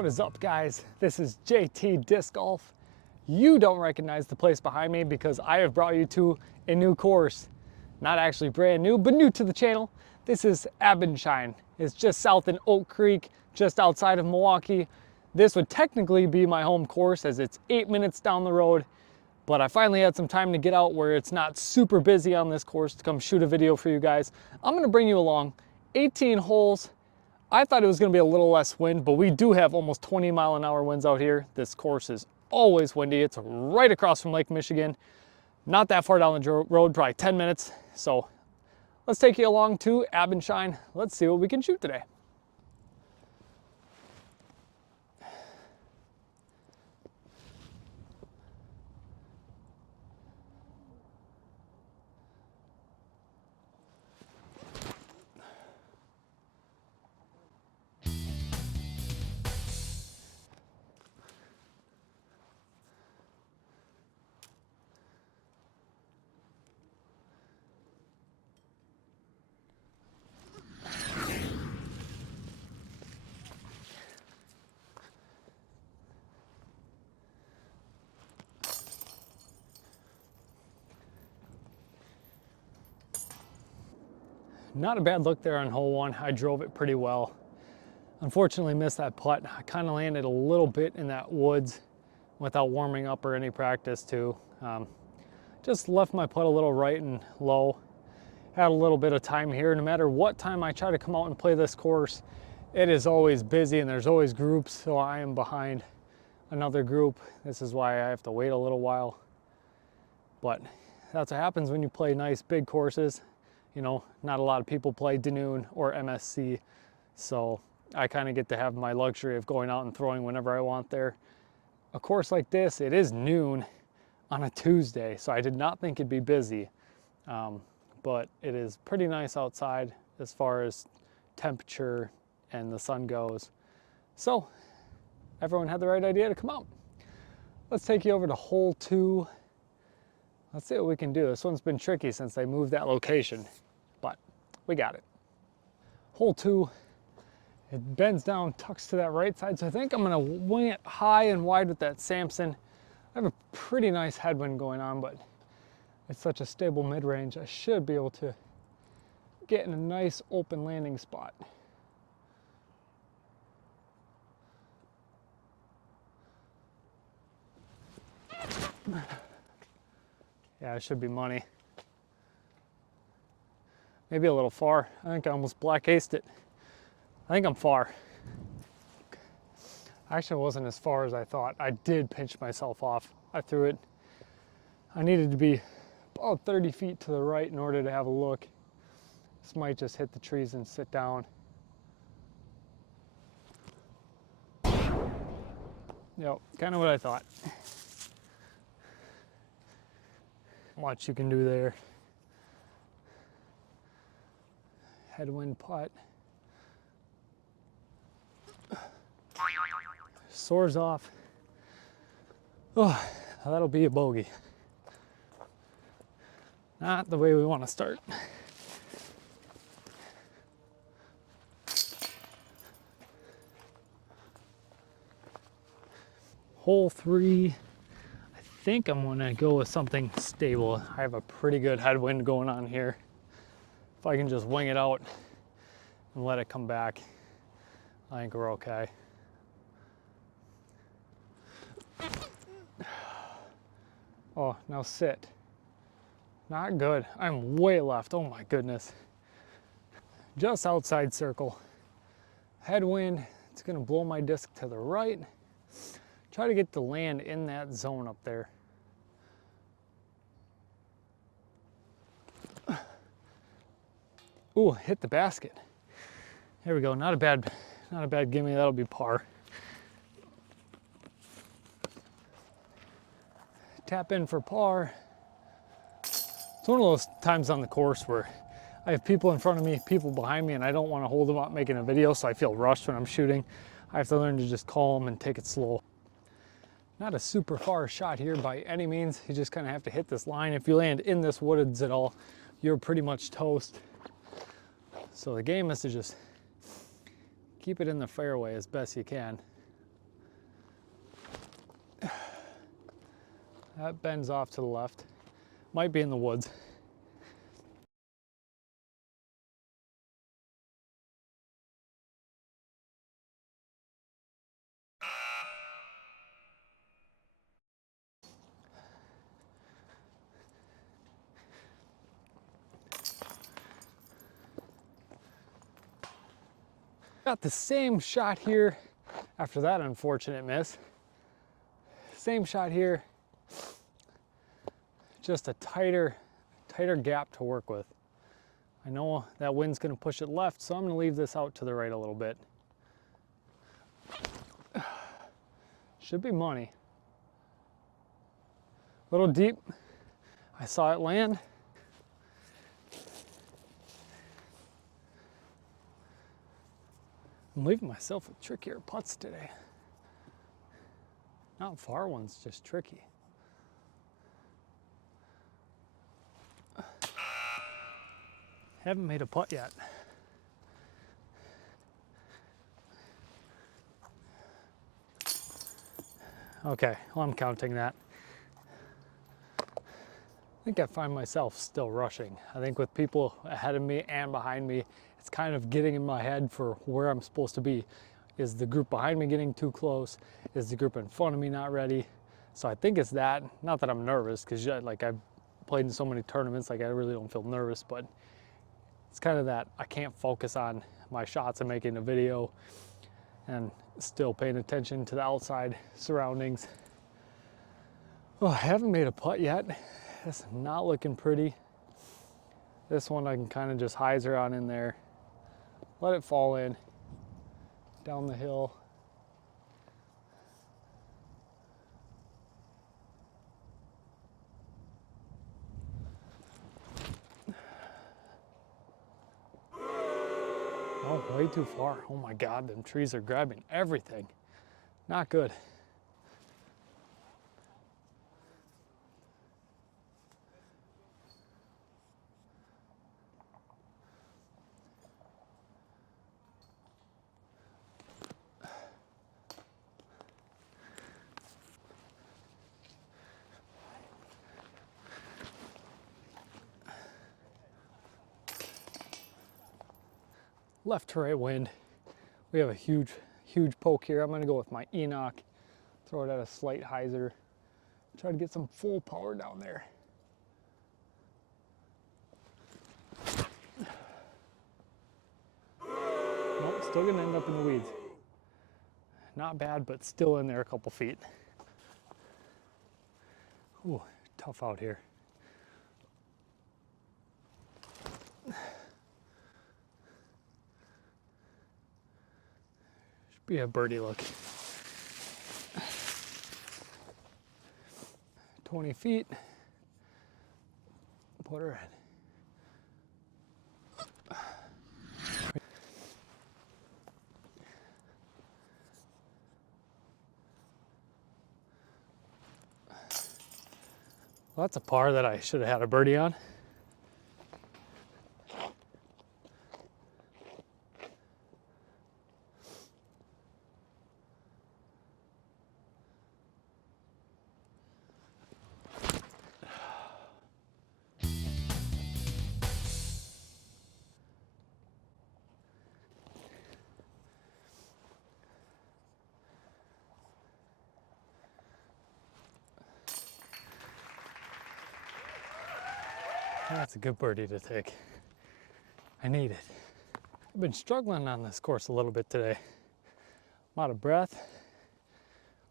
What is up, guys? This is JT Disc Golf. You don't recognize the place behind me because I have brought you to a new course. Not actually brand new, but new to the channel. This is Abend. It's just south in Oak Creek, just outside of Milwaukee. This would technically be my home course as it's 8 minutes down the road, but I finally had some time to get out where it's not super busy on this course to come shoot a video for you guys. I'm gonna bring you along. 18 holes. I thought it was going to be a little less wind, but we do have almost 20-mile-an-hour winds out here. This course is always windy. It's right across from Lake Michigan. Not that far down the road, probably 10 minutes. So let's take you along to Abend. Let's see what we can shoot today. Not a bad look there on hole one. I drove it pretty well. Unfortunately missed that putt. I kind of landed a little bit in that woods without warming up or any practice too. Just left my putt a little right and low. Had a little bit of time here. No matter what time I try to come out and play this course, it is always busy and there's always groups, so I am behind another group. This is why I have to wait a little while. But that's what happens when you play nice big courses. You know, not a lot of people play Danoon or MSC, so I kind of get to have my luxury of going out and throwing whenever I want there. A course like this, it is noon on a Tuesday, so I did not think it'd be busy, but it is pretty nice outside as far as temperature and the sun goes. So everyone had the right idea to come out. Let's take you over to hole 2. Let's see what we can do. This one's been tricky since they moved that location, but we got it. Hole 2, it bends down, tucks to that right side, so I think I'm gonna wing it high and wide with that Samson. I have a pretty nice headwind going on, but it's such a stable mid-range, I should be able to get in a nice open landing spot. Yeah, it should be money. Maybe a little far. I think I almost black aced it. I think I'm far. Actually, it wasn't as far as I thought. I did pinch myself off. I threw it. I needed to be about 30 feet to the right in order to have a look. This might just hit the trees and sit down. Yep, kind of what I thought. Much you can do there. Headwind putt. Soars off. Oh, that'll be a bogey. Not the way we want to start. Hole 3. I think I'm gonna go with something stable. I have a pretty good headwind going on here. If I can just wing it out and let it come back, I think we're okay. Oh, now sit. Not good. I'm way left. Oh my goodness. Just outside circle. Headwind. It's gonna blow my disc to the right. Try to get the land in that zone up there. Ooh, hit the basket. There we go. Not a bad gimme. That'll be par. Tap in for par. It's one of those times on the course where I have people in front of me, people behind me, and I don't want to hold them up making a video, so I feel rushed when I'm shooting. I have to learn to just calm and take it slow. Not a super far shot here by any means. You just kind of have to hit this line. If you land in this woods at all, you're pretty much toast. So the game is to just keep it in the fairway as best you can. That bends off to the left. Might be in the woods. Got the same shot here after that unfortunate miss. Same shot here, just a tighter gap to work with. I know that wind's gonna push it left, so I'm gonna leave this out to the right a little bit. Should be money. A little deep. I saw it land. I'm leaving myself with trickier putts today. Not far ones, just tricky. Haven't made a putt yet. Okay, well, I'm counting that. I think I find myself still rushing. I think with people ahead of me and behind me, it's kind of getting in my head for where I'm supposed to be. Is the group behind me getting too close? Is the group in front of me not ready? So I think it's that. Not that I'm nervous, because like I've played in so many tournaments, like I really don't feel nervous, but it's kind of that I can't focus on my shots and making a video and still paying attention to the outside surroundings. Oh, I haven't made a putt yet. It's not looking pretty. This one I can kind of just hyzer on in there. Let it fall in, down the hill. Oh, way too far. Oh my God, them trees are grabbing everything. Not good. Left to right wind. We have a huge poke here. I'm gonna go with my Enoch, throw it at a slight hyzer, try to get some full power down there. Nope, still gonna end up in the weeds. Not bad, but still in there a couple feet. Ooh, tough out here. Should be a birdie look. 20 feet. Put her in. Well, that's a par that I should have had a birdie on. That's a good birdie to take. I need it. I've been struggling on this course a little bit today. I'm out of breath.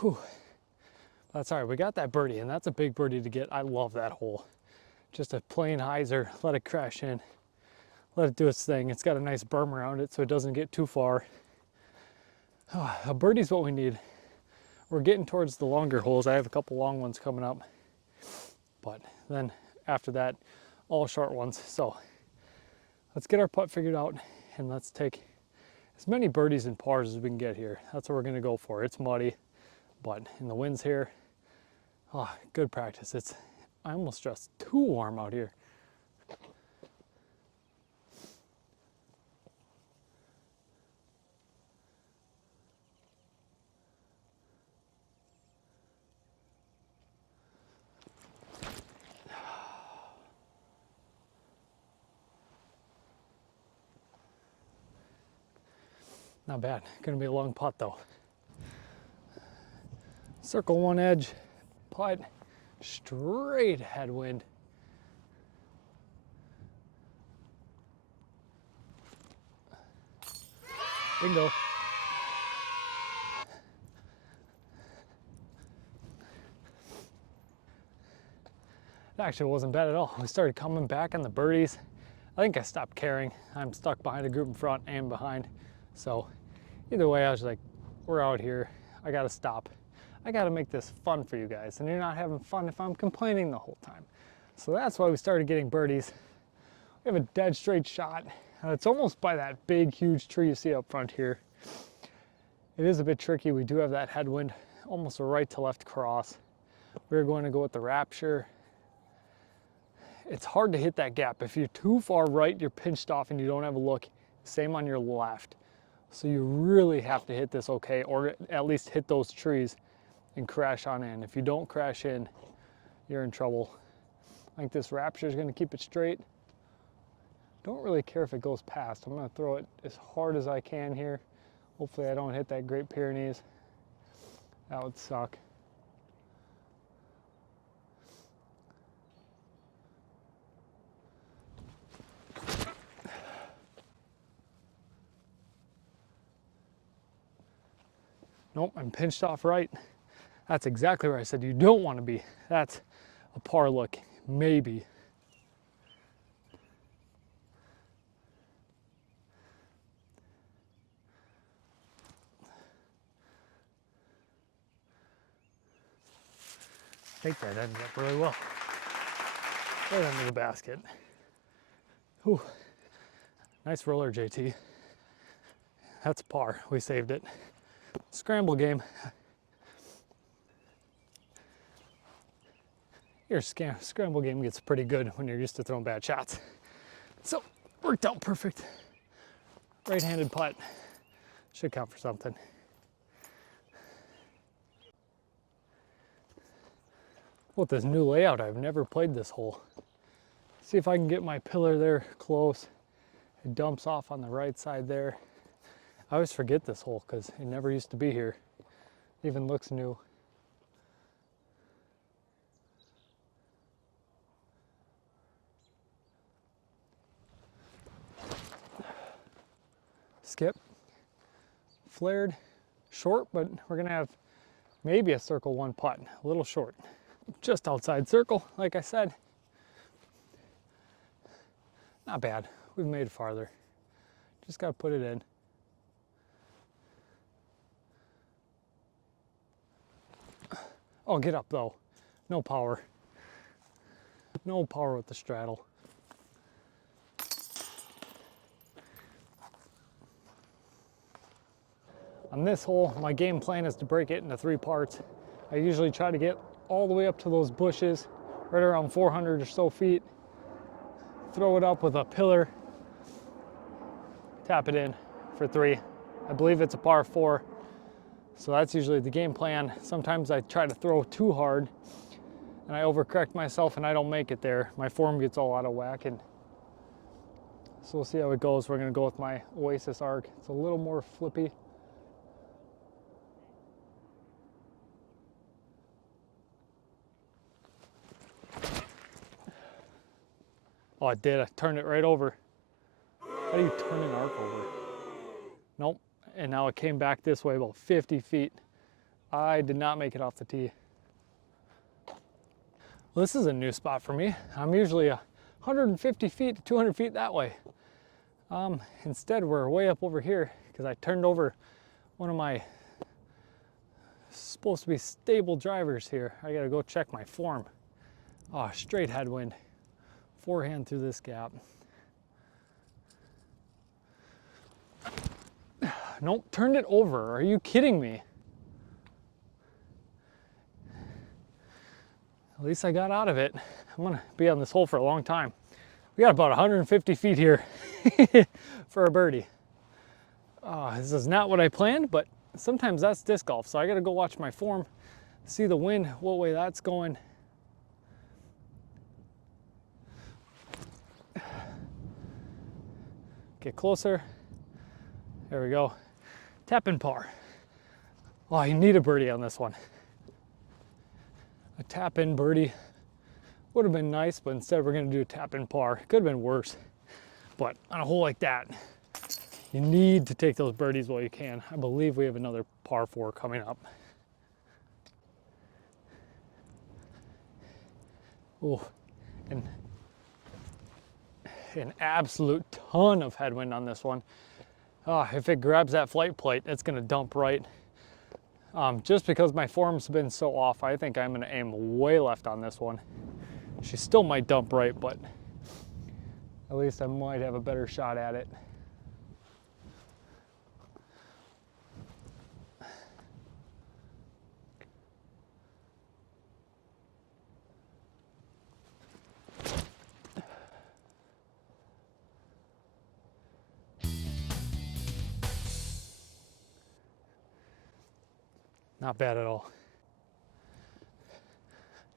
Whew. That's all right, we got that birdie, and that's a big birdie to get. I love that hole. Just a plain hyzer, let it crash in, let it do its thing. It's got a nice berm around it so it doesn't get too far. Oh, a birdie's what we need. We're getting towards the longer holes. I have a couple long ones coming up, but then after that, all short ones. So let's get our putt figured out and let's take as many birdies and pars as we can get here. That's what we're gonna go for. It's muddy, but in the winds here, oh, good practice. I almost dressed too warm out here. Not bad. Gonna be a long putt though. Circle one edge, putt, straight headwind. Bingo. It actually wasn't bad at all. We started coming back on the birdies. I think I stopped caring. I'm stuck behind a group in front and behind. So either way, I was like, we're out here. I gotta stop. I gotta make this fun for you guys. And you're not having fun if I'm complaining the whole time. So that's why we started getting birdies. We have a dead straight shot. It's almost by that big, huge tree you see up front here. It is a bit tricky. We do have that headwind, almost a right to left cross. We're going to go with the Rapture. It's hard to hit that gap. If you're too far right, you're pinched off and you don't have a look. Same on your left. So you really have to hit this okay, or at least hit those trees and crash on in. If you don't crash in, you're in trouble. I think this Rapture is going to keep it straight. Don't really care if it goes past. I'm going to throw it as hard as I can here. Hopefully I don't hit that Great Pyrenees. That would suck. Nope, I'm pinched off right. That's exactly where I said you don't want to be. That's a par look, maybe. I think that ended up really well. Right under the basket. Whew. Nice roller, JT. That's par. We saved it. Scramble game. Your scramble game gets pretty good when you're used to throwing bad shots. So, worked out perfect. Right-handed putt. Should count for something. With this new layout, I've never played this hole. See if I can get my pillar there close. It dumps off on the right side there. I always forget this hole because it never used to be here. It even looks new. Skip. Flared. Short, but we're gonna have maybe a circle one putt. A little short. Just outside circle, like I said. Not bad. We've made it farther. Just gotta put it in. Oh, get up though. No power. No power with the straddle. On this hole, my game plan is to break it into 3 parts. I usually try to get all the way up to those bushes, right around 400 or so feet. Throw it up with a pillar, tap it in for 3. I believe it's a par 4. So that's usually the game plan. Sometimes I try to throw too hard and I overcorrect myself and I don't make it there. My form gets all out of whack, and so we'll see how it goes. We're gonna go with my Oasis arc. It's a little more flippy. Oh, I did. I turned it right over. How do you turn an arc over? Nope. And now it came back this way about 50 feet. I did not make it off the tee. Well, this is a new spot for me. I'm usually 150 feet to 200 feet that way. Instead, we're way up over here because I turned over one of my supposed to be stable drivers here. I gotta go check my form. Oh, straight headwind. Forehand through this gap. Nope, turned it over. Are you kidding me? At least I got out of it. I'm gonna be on this hole for a long time. We got about 150 feet here for a birdie. This is not what I planned, but sometimes that's disc golf. So I gotta go watch my form, see the wind, what way that's going. Get closer. There we go. Tap-in par. Oh, you need a birdie on this one. A tap-in birdie would have been nice, but instead we're gonna do a tap-in par. Could have been worse, but on a hole like that, you need to take those birdies while you can. I believe we have another par 4 coming up. Oh, and an absolute ton of headwind on this one. If it grabs that flight plate, it's gonna dump right. Just because my form's been so off, I think I'm gonna aim way left on this one. She still might dump right, but at least I might have a better shot at it. Not bad at all.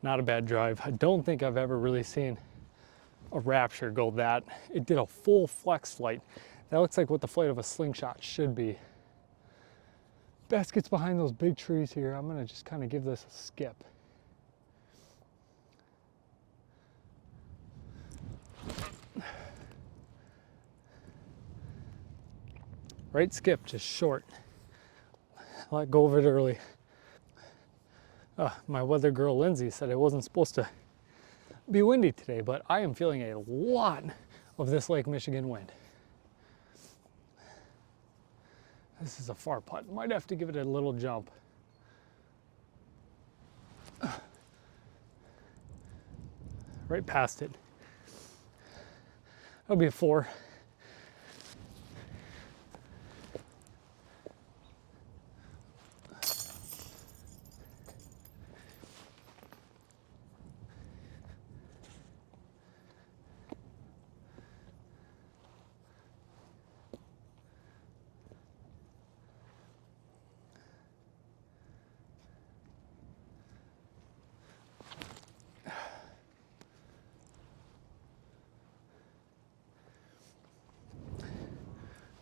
Not a bad drive. I don't think I've ever really seen a Rapture go that. It did a full flex flight. That looks like what the flight of a slingshot should be. Basket's behind those big trees here. I'm gonna just kind of give this a skip. Right skip, just short. Let go of it early. My weather girl Lindsay said it wasn't supposed to be windy today, but I am feeling a lot of this Lake Michigan wind. This is a far putt. Might have to give it a little jump. Right past it. That'll be a 4.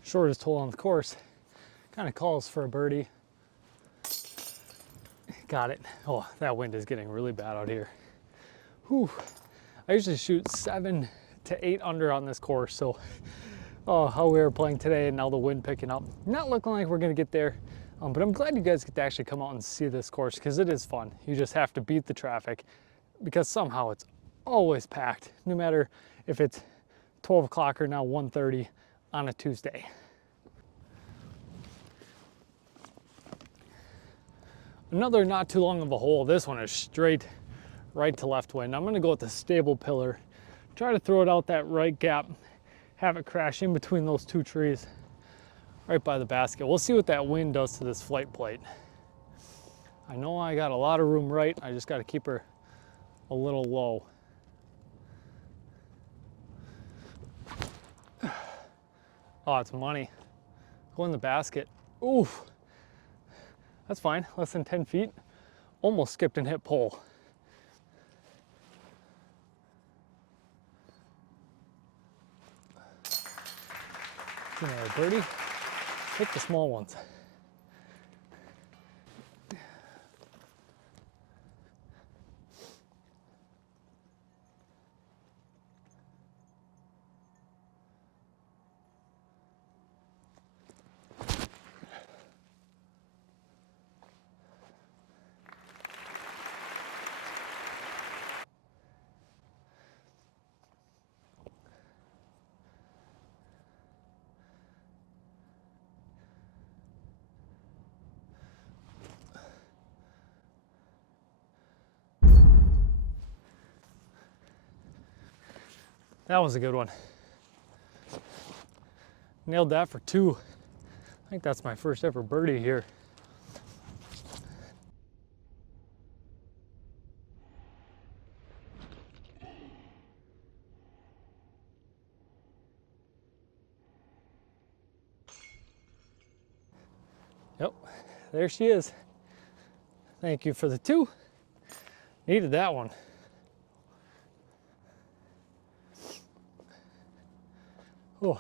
Shortest hole on the course. Kind of calls for a birdie. Got it. Oh, that wind is getting really bad out here. Whew. I usually shoot 7 to 8 under on this course, so how we were playing today and now the wind picking up. Not looking like we're gonna get there, but I'm glad you guys get to actually come out and see this course because it is fun. You just have to beat the traffic because somehow it's always packed, no matter if it's 12 o'clock or now 1:30 on a Tuesday. Another not too long of a hole. This one is straight right to left wind. I'm gonna go with the stable pillar. Try to throw it out that right gap, have it crash in between those 2 trees right by the basket. We'll see what that wind does to this flight plate. I know I got a lot of room right. I just gotta keep her a little low. Oh, it's money. Go in the basket. Oof. That's fine, less than 10 feet. Almost skipped and hit pole. Another birdie. Hit the small ones. That was a good one. Nailed that for 2. I think that's my first ever birdie here. Yep, there she is. Thank you for the 2. Needed that one. Oh,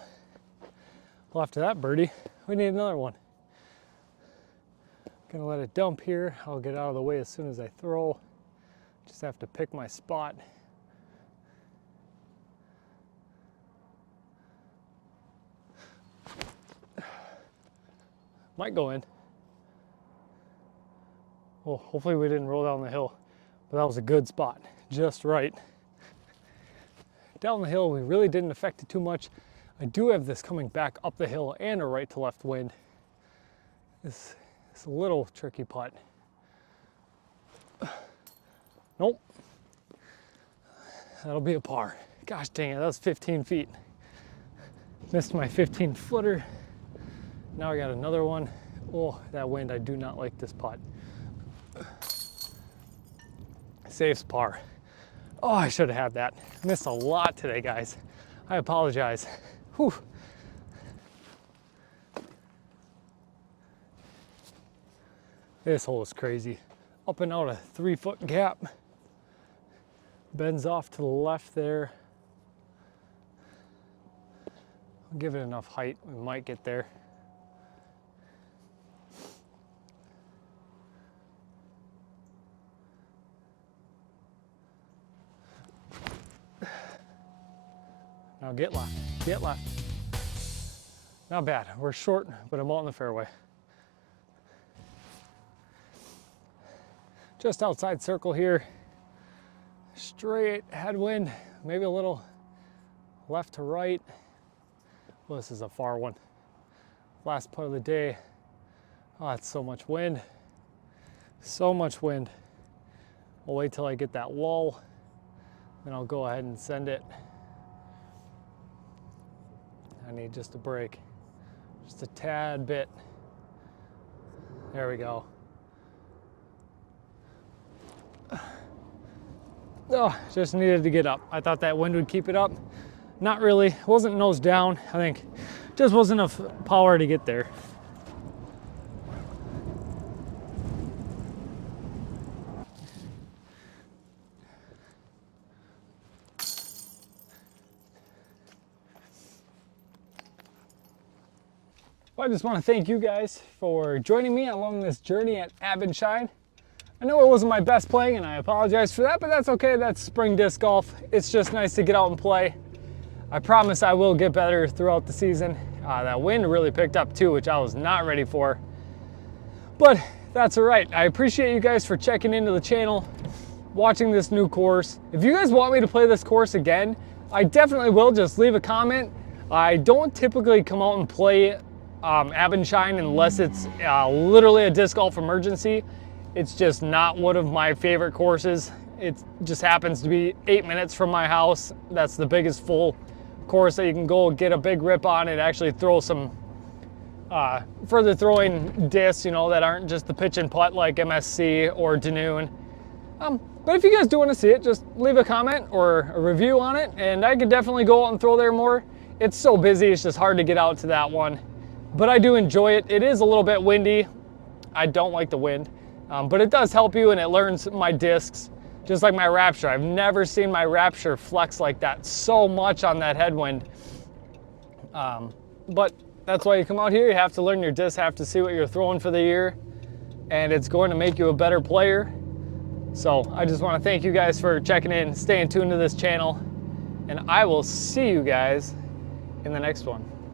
well, after that birdie, we need another one. Gonna let it dump here. I'll get out of the way as soon as I throw. Just have to pick my spot. Might go in. Well, hopefully we didn't roll down the hill, but that was a good spot, just right. Down the hill, we really didn't affect it too much. I do have this coming back up the hill and a right to left wind. It's a little tricky putt. Nope. That'll be a par. Gosh dang it, that was 15 feet. Missed my 15-footer. Now I got another one. Oh, that wind, I do not like this putt. Saves par. Oh, I should have had that. Missed a lot today, guys. I apologize. Whew. This hole is crazy. Up and out a 3-foot gap. Bends off to the left there. I'll give it enough height. We might get there. Now get left, get left. Not bad, we're short, but I'm out in the fairway. Just outside circle here. Straight headwind, maybe a little left to right. Well, this is a far one. Last putt of the day. Oh, it's so much wind. So much wind. I'll wait till I get that lull, then I'll go ahead and send it. I need just a break, just a tad bit. There we go. Oh, just needed to get up. I thought that wind would keep it up. Not really, it wasn't nose down. I think just wasn't enough power to get there. Well, I just want to thank you guys for joining me along this journey at Abend. I know it wasn't my best playing and I apologize for that, but that's okay. That's spring disc golf. It's just nice to get out and play. I promise I will get better throughout the season. That wind really picked up too, which I was not ready for. But that's all right. I appreciate you guys for checking into the channel, watching this new course. If you guys want me to play this course again, I definitely will. Just leave a comment. I don't typically come out and play Abend unless it's literally a disc golf emergency. It's just not one of my favorite courses. It just happens to be 8 minutes from my house. That's the biggest full course that you can go get a big rip on and actually throw some further throwing discs, you know, that aren't just the pitch and putt like MSC or Danoon. But if you guys do want to see it, just leave a comment or a review on it, and I could definitely go out and throw there more. It's so busy, it's just hard to get out to that one. But I do enjoy it. It is a little bit windy. I don't like the wind, but it does help you and it learns my discs, just like my Rapture. I've never seen my Rapture flex like that so much on that headwind. But that's why you come out here. You have to learn your discs, have to see what you're throwing for the year, and it's going to make you a better player. So I just want to thank you guys for checking in, staying tuned to this channel, and I will see you guys in the next one.